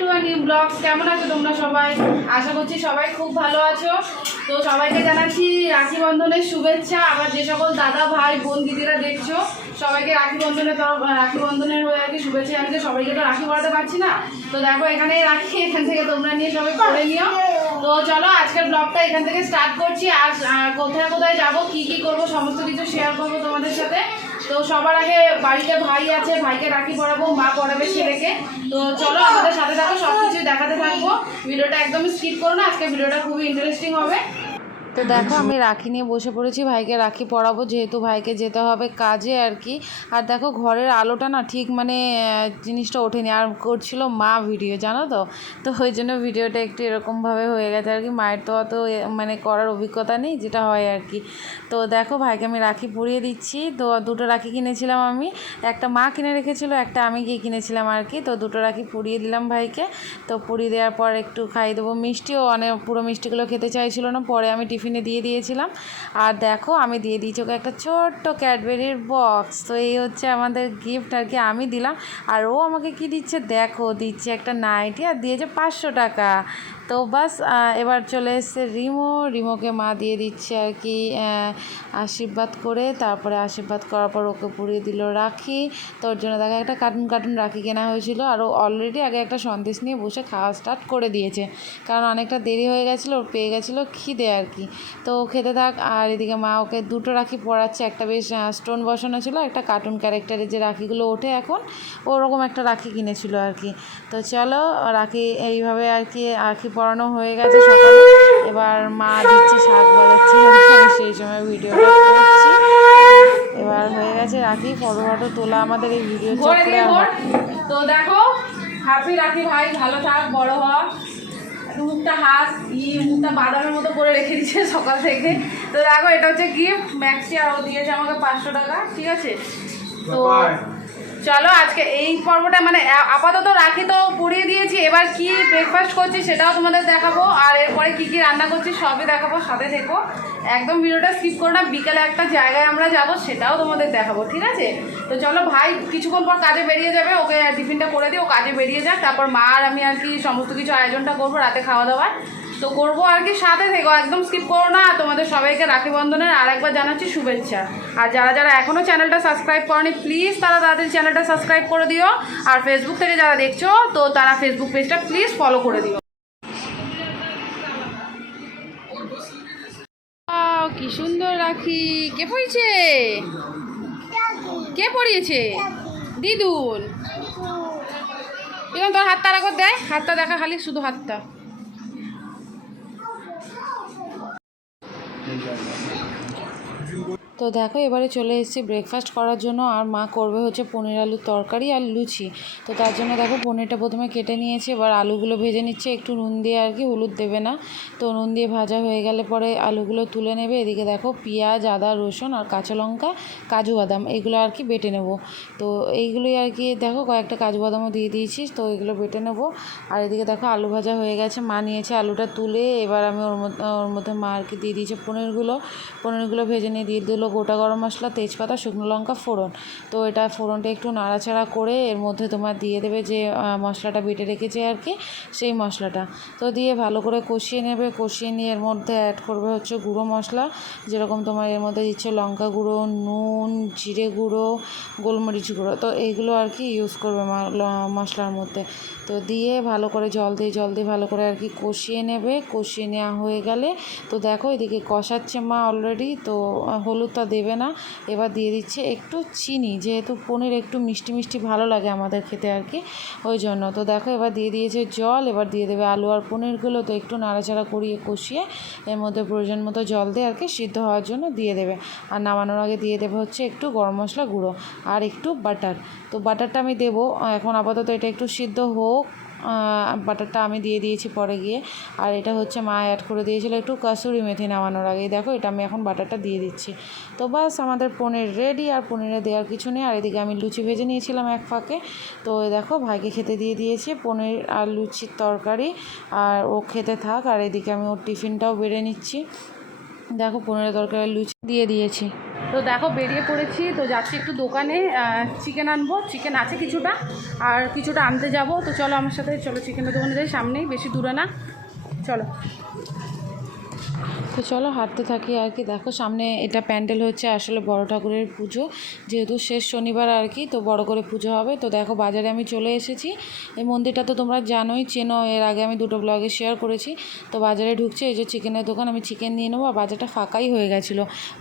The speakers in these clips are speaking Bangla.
টু নিউ ব্লগস কেমন আছো তোমরা সবাই? আশা করছি সবাই খুব ভালো আছো। তো সবাইকে জানাচ্ছি রাখি বন্ধনের শুভেচ্ছা। আবার যে সকল দাদা, ভাই, বোন, দিদিরা দেখছ, সবাইকে রাখি বন্ধনের তরফ রাখি বন্ধনের হয়ে আর কি শুভেচ্ছা। জানাচ্ছি সবাইকে তো রাখি পড়াতে পারছি না। তো দেখো, এখানেই রাখি। এখান থেকে তোমরা নিয়ে সবাই পড়ে নিও। তো চলো, আজকের ব্লগটা এখান থেকে স্টার্ট করছি। আর কোথায় কোথায় যাব, কি কি করব, সমস্ত কিছু শেয়ার করব তোমাদের সাথে। তো সবার আগে বাড়িতে ভাই আছে, ভাইকে রাখি পড়াবো মা পড়াবে ছেলেকে। তো চলো আমাদের সাথে থাকো সব কিছু দেখাতে থাকব। ভিডিওটা একদম স্কিপ করো না, আজকে ভিডিওটা খুবই ইন্টারেস্টিং হবে। তো দেখো, আমি রাখি নিয়ে বসে পড়েছি, ভাইকে রাখি পরাবো যেহেতু ভাইকে যেতে হবে কাজে আর কি। আর দেখো, ঘরের আলোটা না ঠিক মানে জিনিসটা ওঠেনি। আর করছিল মা ভিডিও, জানো তো? তো ওই জন্য ভিডিওটা একটু এরকমভাবে হয়ে গেছে আর কি। মায়ের তো অত মানে করার অভিজ্ঞতা নেই, যেটা হয় আর কি। তো দেখো, ভাইকে আমি রাখি পরিয়ে দিচ্ছি। তো দুটো রাখি কিনেছিলাম আমি। একটা মা কিনে রেখেছিল, একটা আমি গিয়ে কিনেছিলাম আর কি। তো দুটো রাখি পরিয়ে দিলাম ভাইকে। তো পরিয়ে দেওয়ার পর একটু খাইয়ে দেবো মিষ্টিও অনেক, পুরো মিষ্টিগুলো খেতে চাইছিল না। পরে আমি টিফিনে দিয়ে দিয়েছিলাম। আর দেখো, আমি দিয়ে দিয়েছি ওকে একটা ছোট্ট ক্যাডবেরির বক্স। তো এই হচ্ছে আমাদের গিফট আর কি, আমি দিলাম। আর ও আমাকে কি দিচ্ছে? দেখো, দিচ্ছে একটা নাইটি আর দিয়েছে পাঁচশো টাকা। তো বাস এবার চলে এসছে রিমো। রিমোকে মা দিয়ে দিচ্ছে আর কি আশীর্বাদ করে। তারপরে আশীর্বাদ করার পর ওকে পুড়িয়ে দিল রাখি। তোর জন্য দেখা একটা কার্টুন কার্টুন রাখি কেনা হয়েছিল। আর ও অলরেডি আগে একটা সন্দেশ নিয়ে বসে খাওয়া স্টার্ট করে দিয়েছে। কারণ অনেকটা দেরি হয়ে গেছিল, ওর পেয়ে গেছিল খিদে আর কি। তো খেতে থাক, আর এদিকে মা ওকে দুটো রাখি পড়াচ্ছে। একটা বেশ স্টোন বসানো ছিল, একটা কার্টুন ক্যারেক্টারের যে রাখিগুলো ওঠে এখন, ওরকম একটা রাখি কিনেছিল আর কি। তো চলো, রাখি এইভাবে আর কি, রাখি পরানো হয়ে গেছে সকালে। এবার মা দিচ্ছে শাক বাজাচ্ছে। আমি সেই সময় ভিডিওটা করছি। এবার হয়ে গেছে রাখি ফটো ফটো তোলা আমাদের এই ভিডিও তো দেখো হ্যাপি রাখি ভাই ভালো থাক বড় হ। মুখটা হাত ই মুখটা বাদামের মতো করে রেখে দিচ্ছে সকাল থেকে। তো দেখো এটা হচ্ছে গিফট ম্যাক্সি আর ও দিয়েছে আমাকে পাঁচশো টাকা ঠিক আছে? তো চলো আজকে এই পর্বটা মানে আপাতত রাখি তো পুড়িয়ে দিয়েছি, এবার কি ব্রেকফাস্ট করছি সেটাও তোমাদের দেখাবো, আর এরপরে কি কি রান্না করছি সবই দেখাবো, সাথে থেকো। একদম ভিডিওটা স্কিপ করো না, বিকেলে একটা জায়গায় আমরা যাব, সেটাও তোমাদের দেখাবো, ঠিক আছে? তো চলো ভাই, কিছুক্ষণ পর কাজে বেরিয়ে যাবে, ওকে টিফিনটা করে দিই, ও কাজে বেরিয়ে যাক, তারপর মা আর আমি আর কি সমস্ত কিছু আয়োজনটা করব, রাতে খাওয়া দাওয়ার। তো করব আর কি সাথে থেকো একদম স্কিপ করো না। তোমাদের সবাইকে রাখি বন্ধনের আর একবার জানাচ্ছি শুভেচ্ছা। আর যারা যারা এখনও চ্যানেলটা সাবস্ক্রাইব করনি প্লিজ তারা তাদের চ্যানেলটা সাবস্ক্রাইব করে দিও। আর ফেসবুক থেকে যারা দেখছ, তো তারা ফেসবুক পেজটা প্লিজ ফলো করে দিও। কি সুন্দর রাখি। কে পড়িয়েছে? কে পড়িয়েছে? দিদুন। এরকম তোর হাতটা রাখো দেয় হাতটা দেখা খালি শুধু হাতটা। তো দেখো, এবারে চলে এসেছি ব্রেকফাস্ট করার জন্য। আর মা করবে হচ্ছে পনির আলুর তরকারি আর লুচি। তো তার জন্য দেখো, পনিরটা প্রথমে কেটে নিয়েছে। এবার আলুগুলো ভেজে নিচ্ছে। একটু নুন দিয়ে আর কি হলুদ দেবে না। তো নুন দিয়ে ভাজা হয়ে গেলে পরে আলুগুলো তুলে নেবে। এদিকে দেখো, পেঁয়াজ, আদা, রসুন আর কাঁচা লঙ্কা, কাজু বাদাম, এগুলো আর কি বেটে নেব। তো এইগুলোই আর কি দেখো, কয়েকটা কাজু বাদামও দিয়ে দিয়েছি। তো এগুলো বেটে নেব। আর এদিকে দেখো, আলু ভাজা হয়ে গেছে। মা নিয়েছে আলুটা তুলে। এবার আমি ওর মধ্যে ওর মধ্যে মা আর কি দিয়ে দিয়েছে পনিরগুলো। পনিরগুলো ভেজে নিয়ে দিয়ে দিলো গোটা গরম মশলা তেজপাতা শুকনো লঙ্কা ফোড়ন। তো এটা ফোড়নটা একটু নাড়াচাড়া করে এর মধ্যে তোমার দিয়ে দেবে যে মশলাটা বেটে রেখেছে আর কি সেই মশলাটা। তো দিয়ে ভালো করে কষিয়ে নেবে কষিয়ে নিয়ে এর মধ্যে অ্যাড করবে হচ্ছে গুঁড়ো মশলা। যেরকম তোমার এর মধ্যে দিচ্ছে লঙ্কা গুঁড়ো নুন জিরে গুঁড়ো গোলমরিচ গুঁড়ো। তো এইগুলো আর কি ইউজ করবে মশলার মধ্যে। তো দিয়ে ভালো করে জল দিয়ে জল দিয়ে ভালো করে আর কি কষিয়ে নেবে। কষিয়ে নেওয়া হয়ে গেলে তো দেখো এদিকে কষাচ্ছে মা অলরেডি তো আহ, হলুদটা দেবে না। এবার দিয়ে দিচ্ছে একটু চিনি, যেহেতু পনির একটু মিষ্টি মিষ্টি ভালো লাগে আমাদের খেতে আর কি, ওই জন্য। তো দেখো, এবার দিয়ে দিয়েছে জল, এবার দিয়ে দেবে আলু আর পনিরগুলো, তো একটু নাড়াচাড়া করিয়ে কষিয়ে এর মধ্যে প্রয়োজন মতো জল দিয়ে আর কি সিদ্ধ হওয়ার জন্য দিয়ে দেবে। আর নামানোর আগে দিয়ে দেবে হচ্ছে একটু গরম মশলা গুঁড়ো আর একটু বাটার। তো বাটারটা আমি দেবো, এখন আপাতত এটা একটু সিদ্ধ হোক। বাটারটা আমি দিয়ে দিয়েছি পরে গিয়ে। আর এটা হচ্ছে মা অ্যাড করে দিয়েছিলো একটু কাসুরি মেথি নামানোর আগে দেখো, এটা আমি এখন বাটারটা দিয়ে দিচ্ছি। তো বাস আমাদের পনির রেডি আর পনিরে দেওয়ার কিছু নেই। আর এদিকে আমি লুচি ভেজে নিয়েছিলাম এক ফাঁকে। তো দেখো, ভাইকে খেতে দিয়ে দিয়েছি পনির আর লুচির তরকারি। আর ও খেতে থাক। আর এদিকে আমি ওর টিফিনটাও বেড়ে নিচ্ছি। দেখো, পনিরের তরকারি লুচি দিয়ে দিয়েছি। তো দেখো, বেরিয়ে পড়েছি। তো যাচ্ছি একটু দোকানে চিকেন আনব। চিকেন আছে কিছুটা, আর কিছুটা আনতে যাব। তো চলো আমার সাথে, চলো চিকেনের দোকানে যাই, সামনেই, বেশি দূরে না। চলো। তো চলো হাঁটতে থাকি আর কি। দেখো সামনে এটা প্যান্ডেল হচ্ছে, আসলে বড় ঠাকুরের পুজো। যেহেতু শেষ শনিবার আর কি, তো বড় করে পুজো হবে। তো দেখো বাজারে আমি চলে এসেছি। এই মন্দিরটা তো তোমরা জানোই, চেনো, এর আগে আমি দুটো ব্লগে শেয়ার করেছি। তো বাজারে ঢুকছে, এই যে চিকেনের দোকান, আমি চিকেন নিয়ে নেব। আর বাজারটা ফাঁকাই হয়ে গেছিল।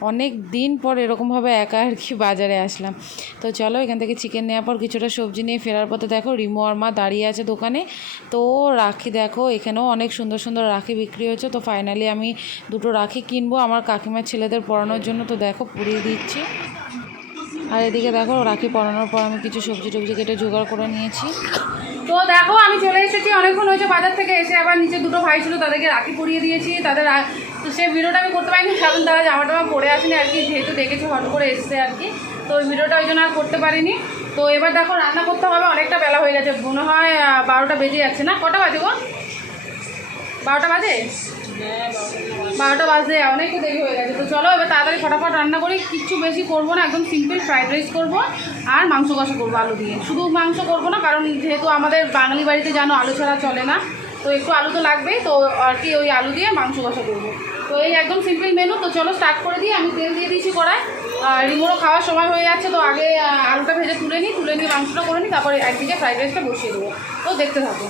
অনেক দিন পর এরকমভাবে একা আর কি বাজারে আসলাম। তো চলো এখান থেকে চিকেন নেওয়ার পর কিছুটা সবজি নিয়ে ফেরার পথে দেখো রিমো আর মা দাঁড়িয়ে আছে দোকানে। তো রাখি দেখো, এখানেও অনেক সুন্দর সুন্দর রাখি বিক্রি হচ্ছে তো ফাইনালি আমি দুটো রাখি কিনবো, আমার কাকিমার ছেলেদের পরানোর জন্য তো দেখো পুড়িয়ে দিচ্ছি। আর এদিকে দেখো রাখি পরানোর পর আমি কিছু সবজি টবজি কেটে জোগাড় করে নিয়েছি। তো দেখো আমি চলে এসেছি, অনেকক্ষণ হয়েছে বাজার থেকে এসে আবার নিচে দুটো ভাই ছিল তাদেরকে রাখি পরিয়ে দিয়েছি। তাদের তো সেই ভিডিওটা আমি করতে পারিনি, কারণ তারা জামা টামা পরে আসেনি আর কি, যেহেতু দেখেছি হট করে এসছে আর কি। তো ওই ভিডিওটা ওই জন্য আর করতে পারিনি। তো এবার দেখো রান্না করতে হবে, অনেকটা বেলা হয়ে গেছে, মনে হয় বারোটা বেজে যাচ্ছে না। কটা বাজে গো? বারোটা বাজে? বারোটা বাজে অনেক দেরি হয়ে গেছে। তো চলো এবার তাড়াতাড়ি ফটাফট রান্না করি। কিচ্ছু বেশি করব না, একদম সিম্পল ফ্রাইড রাইস করব আর মাংস কষা করব আলু দিয়ে। শুধু মাংস করব না, কারণ যেহেতু আমাদের বাঙালি বাড়িতে জানো আলু ছাড়া চলে না, তো একটু আলু তো লাগবেই, তো আর কি ওই আলু দিয়ে মাংস কষা করব। তো এই একদম সিম্পল মেনু তো চলো স্টার্ট করে দিই। আমি তেল দিয়ে দিয়েছি কড়াই। আর রিমোরও খাওয়ার সময় হয়ে যাচ্ছে, তো আগে আলুটা ভেজে তুলে নিই, তুলে নিয়ে মাংসটা করে নিই, তারপরে একদিকে ফ্রাইড রাইসটা বসিয়ে দেবো। তো দেখতে থাকো।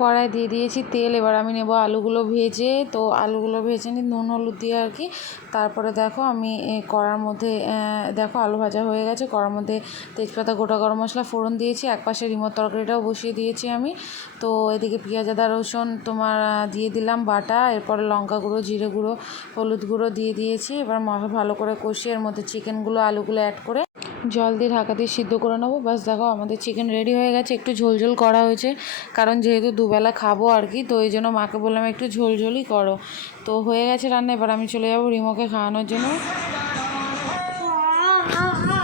কড়াই দিয়ে দিয়েছি তেল, এবার আমি নেব আলুগুলো ভেজে। তো আলুগুলো ভেজে নিই, নুন, হলুদ দিয়ে আর কি। তারপরে দেখো আমি কড়ার মধ্যে দেখো আলু ভাজা হয়ে গেছে। কড়ার মধ্যে তেজপাতা, গোটা গরম মশলা, ফোড়ন দিয়েছি। এক পাশে রিমোট তরকারিটাও বসিয়ে দিয়েছি আমি। তো এদিকে পেঁয়াজ, আদা, রসুন তোমার দিয়ে দিলাম বাটা। এরপরে লঙ্কা গুঁড়ো, জিরে গুঁড়ো, হলুদ গুঁড়ো দিয়ে দিয়েছি। এবার ভালো করে কষিয়ে এর মধ্যে চিকেনগুলো আলুগুলো অ্যাড করে জল দিয়ে ঢাকা দিয়ে সিদ্ধ করে নেব। বাস দেখো আমাদের চিকেন রেডি হয়ে গেছে। একটু ঝোল ঝোল করা হয়েছে। কারণ যেহেতু দুবেলা খাব আর কি, তো এই জন্য মাকে বললাম একটু ঝোল ঝোলই করো। তো হয়ে গেছে রান্না, এবার আমি চলে যাব রিমোকে খাওয়ানোর জন্য।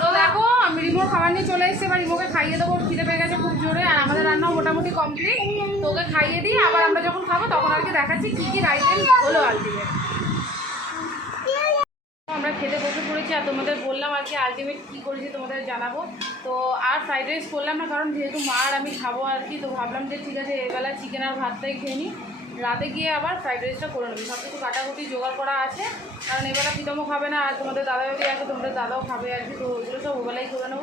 তো দেখো, আমি রিমোর খাবার নিয়ে চলে এসেছি। এবার রিমোকে খাইয়ে দেবো খিদে পেয়ে গেছে খুব জোরে। আর আমাদের রান্নাও মোটামুটি কমপ্লিট তো ওকে খাইয়ে দিই, আবার আমরা যখন খাব তখন আর কি দেখাচ্ছি কী কী আইটেম হলো আলটিমেট আমরা খেতে বসে পড়েছি আর তোমাদের বললাম আর কি আলটিমেট কী করেছি তোমাদের জানাব। তো আর ফ্রাইড রাইস করলাম না কারণ যেহেতু মা আর আমি খাব আর কি, তো ভাবলাম যে ঠিক আছে এবেলা চিকেন আর ভাতটাই খেয়ে নিই। রাতে গিয়ে আবার ফ্রাইড রাইসটা করে নেব। সব কিছু কাটাকুটি জোগাড় করা আছে। কারণ এবেলা প্রীতমও খাবে না আর তোমাদের দাদা যদি আছে, তোমাদের দাদাও খাবে আর কি, তো ওইগুলো সব ওবেলাই করে নেব।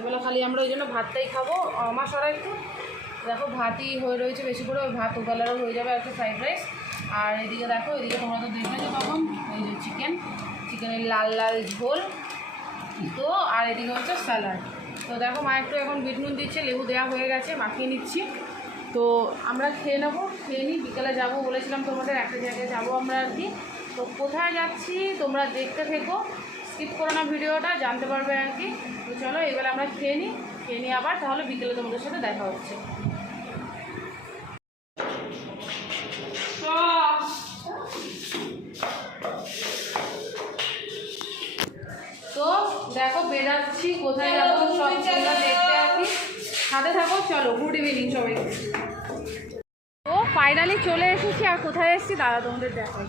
এবেলা খালি আমরা ওই জন্য ভাতটাই খাব। আমার সরা একটু দেখো ভাতই হয়ে রয়েছে বেশি করে, ওই ভাত ওবেলারও হয়ে যাবে আর একটা ফ্রাইড রাইস আর এদিকে দেখো, এদিকে তোমরা তো দেখবে যে তখন এই যে চিকেন চিকেনের লাল লাল ঝোল, তো আর এদিকে হচ্ছে স্যালাড। তো দেখো মা একটু এখন বিট নুন দিচ্ছে, লেবু দেওয়া হয়ে গেছে, মাখিয়ে নিচ্ছি। তো আমরা খেয়ে নেব, খেয়ে নিই, বিকেলে যাব বলেছিলাম তোমাদের, একটা জায়গায় যাব আমরা আর কি। তো কোথায় যাচ্ছি তোমরা দেখতে থেকো, স্কিপ করো না ভিডিওটা, জানতে পারবে আর কি। তো চলো এবার আমরা খেয়ে নিই খেয়ে নিই আবার তাহলে বিকেলে তোমাদের সাথে দেখা হচ্ছে। সাথে থাকো, চলো গুড ইভিনিং সবাই। ও ফাইনালি চলে এসেছি, আর কোথায় এসেছি? দাদা তোমাদের দেখো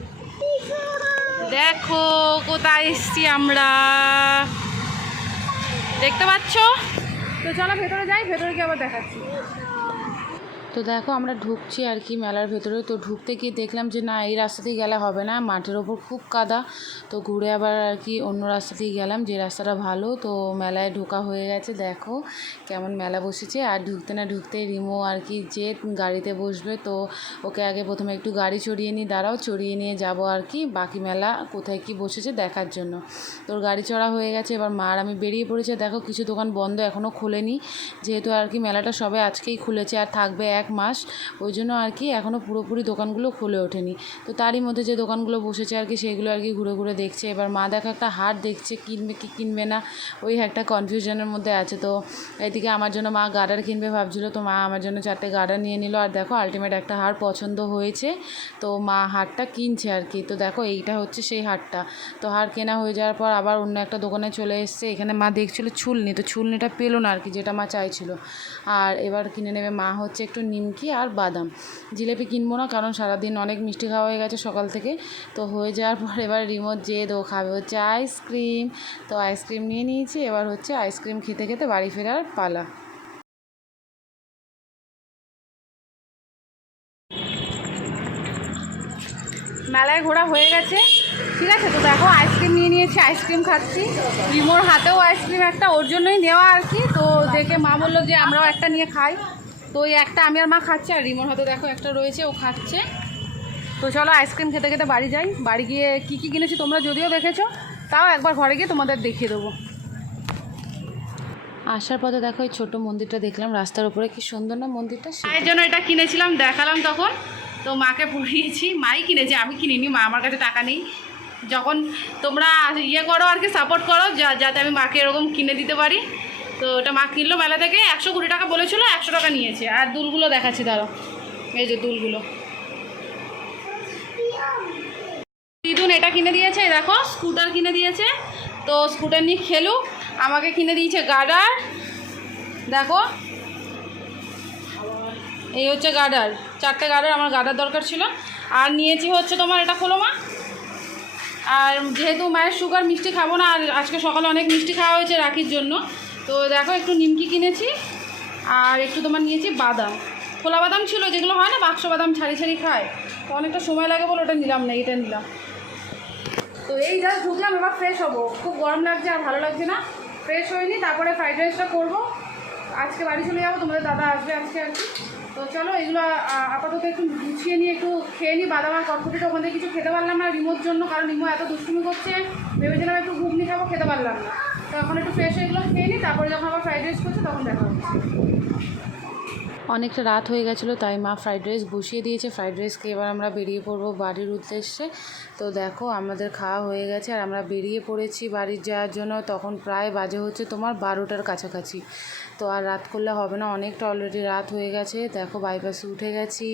দেখো, কোথায় এসছি আমরা? দেখতে পাচ্ছ? তো চলো, ভেতরে যাই, ভেতরে কি আবার দেখাচ্ছি। তো দেখো আমরা ঢুকছি আর কি মেলার ভেতরে। তো ঢুকতে গিয়ে দেখলাম যে না, এই রাস্তা দিয়ে গেলে হবে না। মাঠের ওপর খুব কাদা। তো ঘুরে আবার আর কি অন্য রাস্তা দিয়ে গেলাম। যে রাস্তাটা ভালো, তো মেলায় ঢোকা হয়ে গেছে। দেখো কেমন মেলা বসেছে। আর ঢুকতে না ঢুকতে রিমো আর কি যে গাড়িতে বসবে, তো ওকে আগে প্রথমে একটু গাড়ি চড়িয়ে নিই। দাঁড়াও, চড়িয়ে নিয়ে যাব আর কি। বাকি মেলা কোথায় কি বসেছে দেখার জন্য। তোর গাড়ি চড়া হয়ে গেছে। এবার মার আমি বেরিয়ে পড়েছে। দেখো কিছু দোকান বন্ধ এখনও খোলেনি। যেহেতু আর কি মেলাটা সবে আজকেই খুলেছে। আর থাকবে এক মাস, ওই জন্য আর কি এখনও পুরোপুরি দোকানগুলো খুলে ওঠেনি। তো তারই মধ্যে যে দোকানগুলো বসেছে আর কি, সেগুলো আর কি ঘুরে ঘুরে দেখছে। এবার মা দেখো একটা হাট দেখছে, কিনবে কি কিনবে না, ওই একটা কনফিউশনের মধ্যে আছে। তো এদিকে আমার জন্য মা গার্ডার কিনবে ভাবছিলো, তো মা আমার জন্য চারটে গার্ডার নিয়ে নিল। আর দেখো আলটিমেট একটা হার পছন্দ হয়েছে, তো মা হারটা কিনছে আর কি। তো দেখো এইটা হচ্ছে সেই হারটা। তো হার কেনা হয়ে যাওয়ার পর আবার অন্য একটা দোকানে চলে এসছে। এখানে মা দেখছিল ছুলনি, তো ছুলনিটা পেল না আর কি, যেটা মা চাইছিল। আর এবার কিনে নেবে মা হচ্ছে একটু নিমকি আর বাদাম। জিলেপি কিনবো না, কারণ সারাদিন অনেক মিষ্টি খাওয়া হয়ে গেছে সকাল থেকে। তো হয়ে যাওয়ার পর এবার রিমোট জেদ ও খাবে হচ্ছে আইসক্রিম। তো আইসক্রিম নিয়ে নিয়েছি, এবার হচ্ছে আইসক্রিম খেতে খেতে বাড়ি ফেরার পালা। মেলায় ঘোরা হয়ে গেছে। ঠিক আছে, তো দেখো আইসক্রিম নিয়ে নিয়েছি, আইসক্রিম খাচ্ছি। রিমোর হাতেও আইসক্রিম একটা, ওর জন্যই নেওয়া আর কি। তো দেখে মা বলল যে আমরাও একটা নিয়ে খাই। তো ওই একটা আমি আর মা খাচ্ছি, আর রিমোর হাতে দেখো একটা রয়েছে, ও খাচ্ছে। তো চলো আইসক্রিম খেতে খেতে বাড়ি যাই। বাড়ি গিয়ে কী কী কিনেছি তোমরা যদিও দেখেছ, তাও একবার ঘরে গিয়ে তোমাদের দেখিয়ে দেবো। আসার পথে দেখো এই ছোটো মন্দিরটা দেখলাম, রাস্তার উপরে কি সুন্দর না মন্দিরটা? মায়ের জন্য এটা কিনেছিলাম, দেখালাম তখন। তো মাকে পড়িয়েছি মাই কিনেছে, আমি কিনিনি, মা আমার কাছে টাকা নেই। যখন তোমরা ইয়ে করো আর কি সাপোর্ট করো যাতে আমি মাকে এরকম কিনে দিতে পারি। তো ওটা মা কিনলো মেলা থেকে, একশো কুড়ি টাকা বলেছিল, একশো টাকা নিয়েছে। আর দুলগুলো দেখাচ্ছি দাঁড়ো এই যে দুলগুলো। দিদুন এটা কিনে দিয়েছে দেখো, স্কুটার কিনে দিয়েছে। তো স্কুটার নিয়ে খেলুক, আমাকে কিনে দিয়েছে গার্ডার দেখো। এই হচ্ছে গার্ডার চারটে গার্ডার আমার গার্ডার দরকার ছিল। আর নিয়েছি হচ্ছে তোমার, এটা খোলো মা। আর যেহেতু মায়ের সুগার মিষ্টি খাব না, আর আজকে সকালে অনেক মিষ্টি খাওয়া হয়েছে রাখির জন্য তো দেখো একটু নিমকি কিনেছি, আর একটু তোমার নিয়েছি বাদাম। খোলা বাদাম ছিল, যেগুলো হয় না, বাক্স বাদাম ছাড়ি ছাড়ি খায়। তো অনেকটা সময় লাগে বলে ওটা নিলাম না এটা নিলাম। তো এই জাস্ট ঢুকলাম, এবার ফ্রেশ হব। খুব গরম লাগছে আর ভালো লাগছে না। ফ্রেশ হয়নি, তারপরে ফ্রাইড রাইসটা করব। আজকে বাড়ি চলে যাব, তোমাদের দাদা আসবে আজকে আর কি। তো চলো, এগুলো আপাতত একটু গুছিয়ে নিয়ে একটু খেয়ে নিই বাদাম আর কটকটিটা ওখান থেকে কিছু খেতে পারলাম না রিমোর জন্য, কারণ রিমো এত দুষ্টুমি করছে। ভেবেছিলাম একটু ঘুগনি খাব, খেতে পারলাম না। একটু ফ্রেশ এগুলো খেয়ে নিই তারপরে যখন আবার ফ্রাইড রাইস তখন দেখা অনেকটা রাত হয়ে গেছিল, তাই মা ফ্রাইড রাইস বসিয়ে দিয়েছে। ফ্রাইড রাইস খেয়ে এবার আমরা বেরিয়ে পড়ব বাড়ির উদ্দেশ্যে। তো দেখো, আমাদের খাওয়া হয়ে গেছে আর আমরা বেরিয়ে পড়েছি বাড়ির যাওয়ার জন্য। তখন প্রায় বাজে হচ্ছে তোমার বারোটার কাছাকাছি। তো আর রাত করলে হবে না, অনেকটা অলরেডি রাত হয়ে গেছে। দেখো বাইপাসে উঠে গেছি।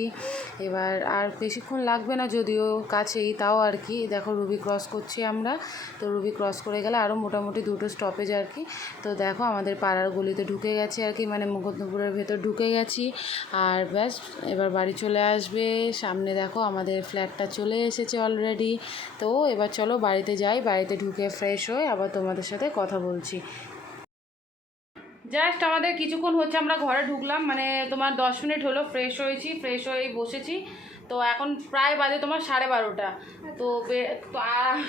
এবার আর বেশিক্ষণ লাগবে না যদিও কাছেই, তাও আর কি। দেখো রুবি ক্রস করছি আমরা। তো রুবি ক্রস করে গেলে আরও মোটামুটি দুটো স্টপেজ আর কি। তো দেখো আমাদের পাড়ার গলিতে ঢুকে গেছে আর কি মানে মুকুন্দপুরের ভেতর ঢুকে গেছি। আর ব্যাস, এবার বাড়ি চলে আসবে। সামনে দেখো আমাদের ফ্ল্যাটটা চলে এসেছে অলরেডি তো এবার চলো বাড়িতে যাই, বাড়িতে ঢুকে ফ্রেশ হয়ে আবার তোমাদের সাথে কথা বলছি। জাস্ট আমাদের কিছুক্ষণ হচ্ছে আমরা ঘরে ঢুকলাম মানে তোমার দশ মিনিট হলো ফ্রেশ হয়েছি ফ্রেশ হয়ে বসেছি। তো এখন প্রায় বাজে তোমার সাড়ে বারোটা। তো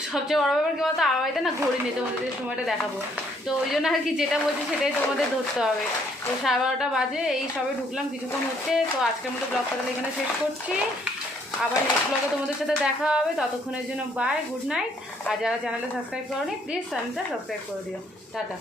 সবচেয়ে বড় ব্যাপার কি বলতো, আমার না ঘড়ি নেই, তোমাদের সময়টা দেখাবো। তো ওই জন্য আর কি যেটা বলছি সেটাই তোমাদের ধরতে হবে। তো সাড়ে বারোটা বাজে, এই সবে ঢুকলাম, কিছুক্ষণ হচ্ছে। তো আজকের মতো ব্লগটা এখানে শেষ করছি। আবার নেক্সট ব্লগে তোমাদের সাথে দেখা হবে। ততক্ষণের জন্য বাই গুড নাইট আর যারা চ্যানেলটা সাবস্ক্রাইব করোনি প্লিজ চ্যানেলটা সাবস্ক্রাইব করে দিও। টাটা।